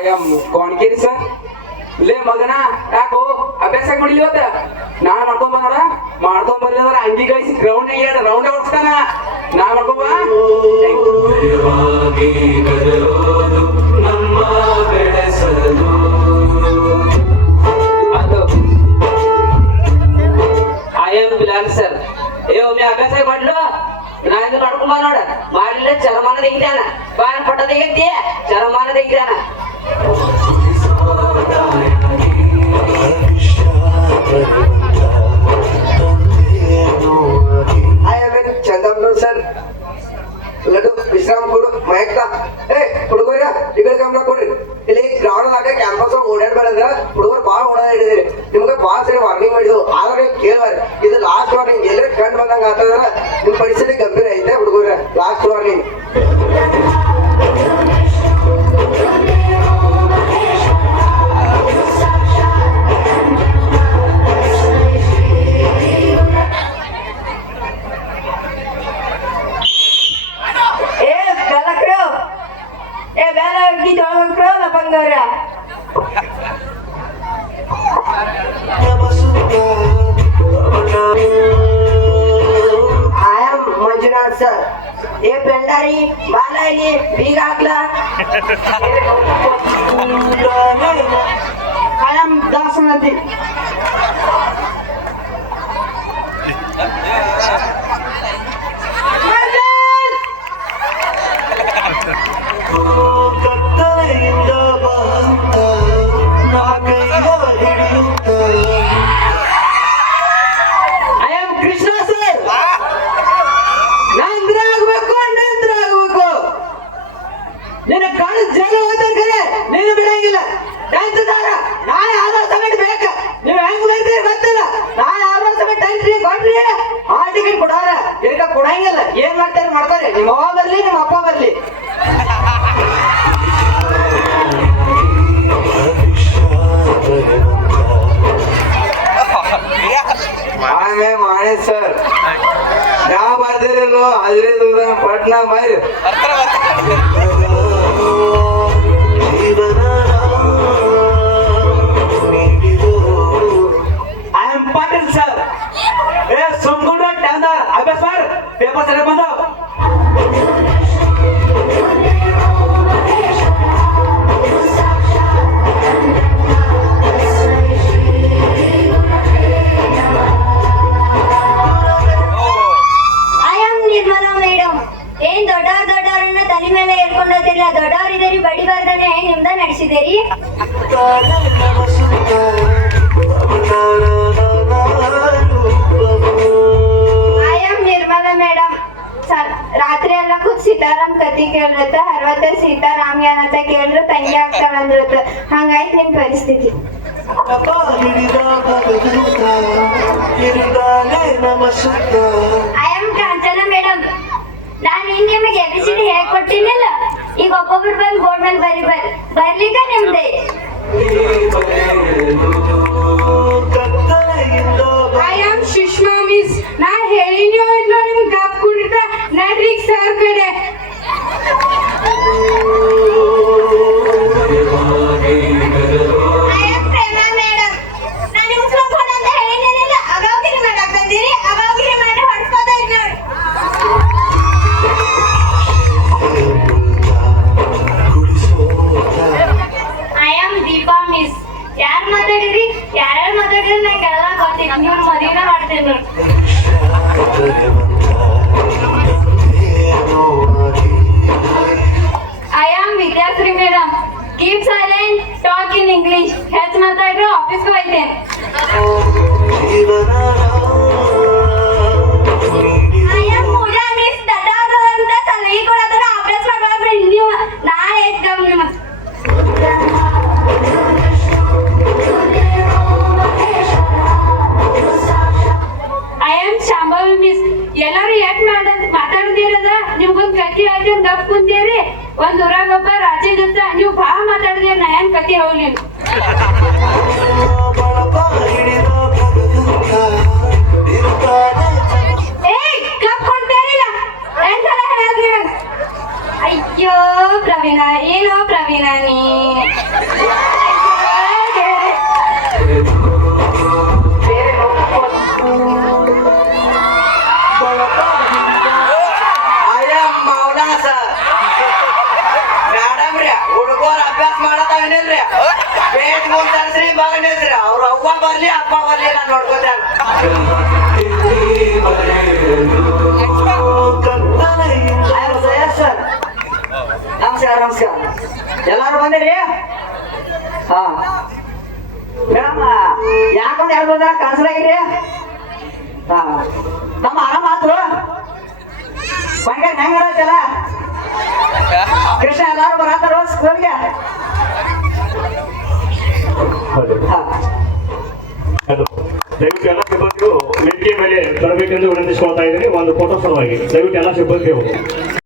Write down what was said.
I am ಗೋಣಿಗೇರಿ sir. ಲೇ ಮಗನ ಯಾಕೋ ಅಭ್ಯಾಸ ಮಾಡಿಲ್ಲ ಇವತ್ತ? ನಾಳೆ ಮಾಡ್ಕೊಂಡ್ ನೋಡ, ಮಾಡ್ಕೊಂಡ್ ಬಂದ್ರೆ ಅಂಗಿ ಗಳಿಸಿ ಗ್ರೌಂಡ್ ರೌಂಡ್ ಹೊಡ್ಸ್ತಾನ. ನಾ ಮಾಡ್ಕೊಂಬ ಐ ಆಮ್ ಬಿಲಾಲ್ ಸರ್. ಒಮ್ಮೆ ಅಭ್ಯಾಸ ಮಾಡ್ಲು ನಾ ಇದು ಮಾಡ್ಕೊಂಬ ನೋಡ. ಮಾಡಿಲ್ಲ ಚರ್ಮಾನ ತೆಗಿತಾನ, ಬಾಯನ್ ಪಟ್ಟ ತೆಗಿತೀಯ ಚರ್ಮಾನ ತೆಗಿತಾನ. ಚಂದಮ್ನವ್ರು ಸರ್. ಲಡ್ಡು ವಿಶ್ರಾಮ್ ಕೊಡು ಮಯಕ್ಕ. ಹುಡುಗರ ಈ ಕಡೆ ಗಮನ ಕೊಡ್ರಿ. ಇಲ್ಲಿ ಗ್ರೌಂಡ್ ಆಗ ಕ್ಯಾಂಪಸ್ ಓಡಾಡ್ಬೇಡಂದ್ರ ಹುಡುಗರು ಬಾಳ ಓಡಾಡ ಹಿಡಿದ್ರಿ. ನಿಮ್ಗೆ ಬಾಳ ಸರಿ ವಾರ್ನಿಂಗ್ ಮಾಡಿದ್ವು, ಆದ್ರೆ ಕೇಳ್ಬಾರ. ಇದು ಲಾಸ್ಟ್ ವಾರ್ನಿಂಗ್. ಎಲ್ಲರೂ ಕಂಡು ಬಂದಂಗ ಆತಂದ್ರ ನಿಮ್ ಪರಿಸ್ಥಿತಿ ಗಂಭೀರ ಐತೆ ಹುಡುಗರ. Last warning. ಮಂಜುನಾಥ್ ಸರ್. ಏ ಬೆಂಡಾರಿ ಬಾಲ ಇಲ್ಲಿ ಬೀಗ ಹಾಕ್ಲಾ. I am ದಾಸನದಿ. ನಿನ್ನ ಕಾಳು ಜನ ಹೋದ್ರೆ ನೀನು ಬಿಡಂಗಿಲ್ಲ. ಡ್ಯಾನ್ಸ್ದಾರ ನಾಳೆ ಆಧಾರ್ ಸಮೇತ ಬೇಕ. ನೀವು ಹೆಂಗ್ ಬರ್ತೀರಿ ಗೊತ್ತಿಲ್ಲ. ನಾಳೆ ಆಧಾರ್ ಸಮೇತ ಎಂಟ್ರಿ ಕೊಡ್ರಿ, ಆ ಟಿಕೆಟ್ ಕೊಡಾರ. ಇದಕ್ಕ ಕೊಡಂಗಿಲ್ಲ. ಏನ್ ಮಾಡ್ತಾರೆ ಮಾಡ್ತಾರೆ. ನಿಮ್ಮ ಅವ್ವ ಬರ್ಲಿ, ನಿಮ್ಮ ಅಪ್ಪ ಬರ್ಲಿ. ಆಮೇಲೆ ಮಾಣೆ ಸರ್ ಯಾವ ಬರ್ದಿರಲ್ವೋ ಅದ್ರಿಂದ Patna boy. I am Patil sir. ಸುಮ್ಕೊಂಡು ಅಭ್ಯಾಸ ಸರ್. ಪೇಪರ್ ಸರಿ ಬಂದವ್. ಏನ್ ದೊಡ್ಡವ್ರನ್ನ ತಲೆ ಮೇಲೆ ಹೇಳ್ಕೊಂಡೋದಿಲ್ಲ. ದೊಡ್ಡವರಿದ್ದೀರಿ ಬಡಿಬಾರ್ದನೆ ನಿಮ್ದ ನಡೆಸಿದೇರಿ. I am Nirmala madam. ರಾತ್ರಿ ಎಲ್ಲ ಕೂತ್ ಸೀತಾರಾಮ್ ಕತಿ ಕೇಳಿರತ್ತ. 60 ಸೀತಾರಾಮ್ ಏನಂತ ಕೇಳಿದ್ರು ತಂಗಿ ಆಗ್ತಾವ ಅಂದಿರತ್ತ. ಹಂಗಾಯ್ತು ನಿಮ್ ಪರಿಸ್ಥಿತಿ. I am Kanchana madam. ನಾನು ನಿಮಗೆ ABCD ಹೇಳ್ಕೊಟ್ಟಿನಿಲ್ಲ. ಈಗ ಒಬ್ಬೊಬ್ರು ಬಂದು ಬೋರ್ಡ್ ಮೇಲೆ ಬರ್ಲಿಕ್ಕೆ ನಿಮ್ದೆ. I am Sushma miss. ನಾ ಹೇಳಿನೋ ಇಲ್ಲೋ ನಿಮ್ಗೆ ಗಾಪ್ ಕುಡಿತ ನಡ್ರಿ ಸರ್ ಕಡೆ. I am Prema madam. ನಾನು ನಿಮ್ಗೆ ಫೋನ್ ಅಂತ ಹೇಳಿನಿಲ್ಲ. ಅಗಾಗಿರಿ ಮಾಡಕ್ ಬಂದಿರಿ, ಅಗಾಗಿರಿ ಮಾಡಿ ಹೊಡ್ಸ್ಕೋತಾ ಇದ್ ನೋಡಿ. I am Deepa miss. ಯಾರು ಮಾತಾಡಿದ್ರಿ? ಯಾರ್ಯಾರು ಮಾತಾಡಿದ್ರಿ ನಂಗೆಲ್ಲ ಗೊತ್ತಿಲ್ಲ. ನೀವು ಮದುವೆನ ಮಾಡ್ತೀನಿ ನೋಡಿ. I am Vidyashree madam. Keep silent, talk in English. ಹೆಚ್ಚು ಮಾತಾಡ್ರೆ ಆಫೀಸ್ಗೆ ಹೋಯ್ತೇನೆ. I am Pooja miss. ದೊಡ್ಡವರಂತ ಸಲಹೆ ಕೊಡೋದನ್ನ ಅಭ್ಯಾಸ ಮಾಡ್ಬೇಡ್ರಿ ನೀವು. ನಾಳೆ ಎತ್ಕೊಂಡ್ ನಿಮ್ಮ ಐ ಆಮ್ ಶಾಂಭವಿ ಮಿಸ್. ಎಲ್ಲರೂ ಯಾಕೆ ಮಾತಾಡ್ದಿರದ ನಿಮ್ಗೊಂದ್ ಕತಿ ಆಯ್ತು ದಪ್ ಕುಂತೀವ್ರಿ. ಒಂದ್ ಊರಾಗ ಒಬ್ಬ ರಾಜ ಇದ್ದ. ನೀವು ಭಾಳ ಮಾತಾಡಿದ್ರಿ. ನಾ ಏನ್ ಕತಿ ಹೋಗ್ಲಿ. ಏ ಕಪ್ ಕೊಡ್ತೇರಿಲ್ಲ. ಎಂತೆಲ್ಲ ಹೇಳಿದ್ರಿ. ಅಯ್ಯೋ ಪ್ರವೀಣ ಏನೋ ಪ್ರವೀಣ ನೀ ಮೌಲಾಸ ಮೇಡಮ್ ರೀ ಹುಡುಗರು ಅಭ್ಯಾಸ ಮಾಡತಾವೇನಿಲ್ರಿ ಪೇಜ್ ಮುಂದ್ರಿ ಮಗನೇಸ್ರಿ ಅವ್ರ ಅವ್ವ ಬರ್ಲಿ ಅಪ್ಪ ಬರ್ಲಿ ನಾನು ನೋಡ್ಕೋತೇನೆ ಸರ್ ನಮಸ್ಕಾರ ನಮಸ್ಕಾರ ಎಲ್ಲಾರು ಬಂದಿರಿ ಹಾ ಮೇಡಮ್ ಯಾಕೊಂದ್ ಹೇಳ್ಬೋದ ಕನ್ಸಲಾಗಿರಿ ಹಾ ನಮ್ಮ ಆರಾಮ ಆತು ಬಂಗ ಹೆಂಗ ಚಲ ಕೃಷ್ಣ ಎಲ್ಲಾರು ಬರತ್ತಾರ ಸ್ಕೂಲ್ಗೆ ದಯವಿಟ್ಟು ಎಲ್ಲ ಸಿಬ್ಬಂದಿಗಳು ವೇದಿಕೆ ಮೇಲೆ ಬರಬೇಕೆಂದು ವಿನಂತಿಸಿಕೊಳ್ತಾ ಇದ್ದೀನಿ ಒಂದು ಫೋಟೋ ಸಲುವಾಗಿ ದಯವಿಟ್ಟು ಎಲ್ಲ ಸಿಬ್ಬಂದಿಗಳು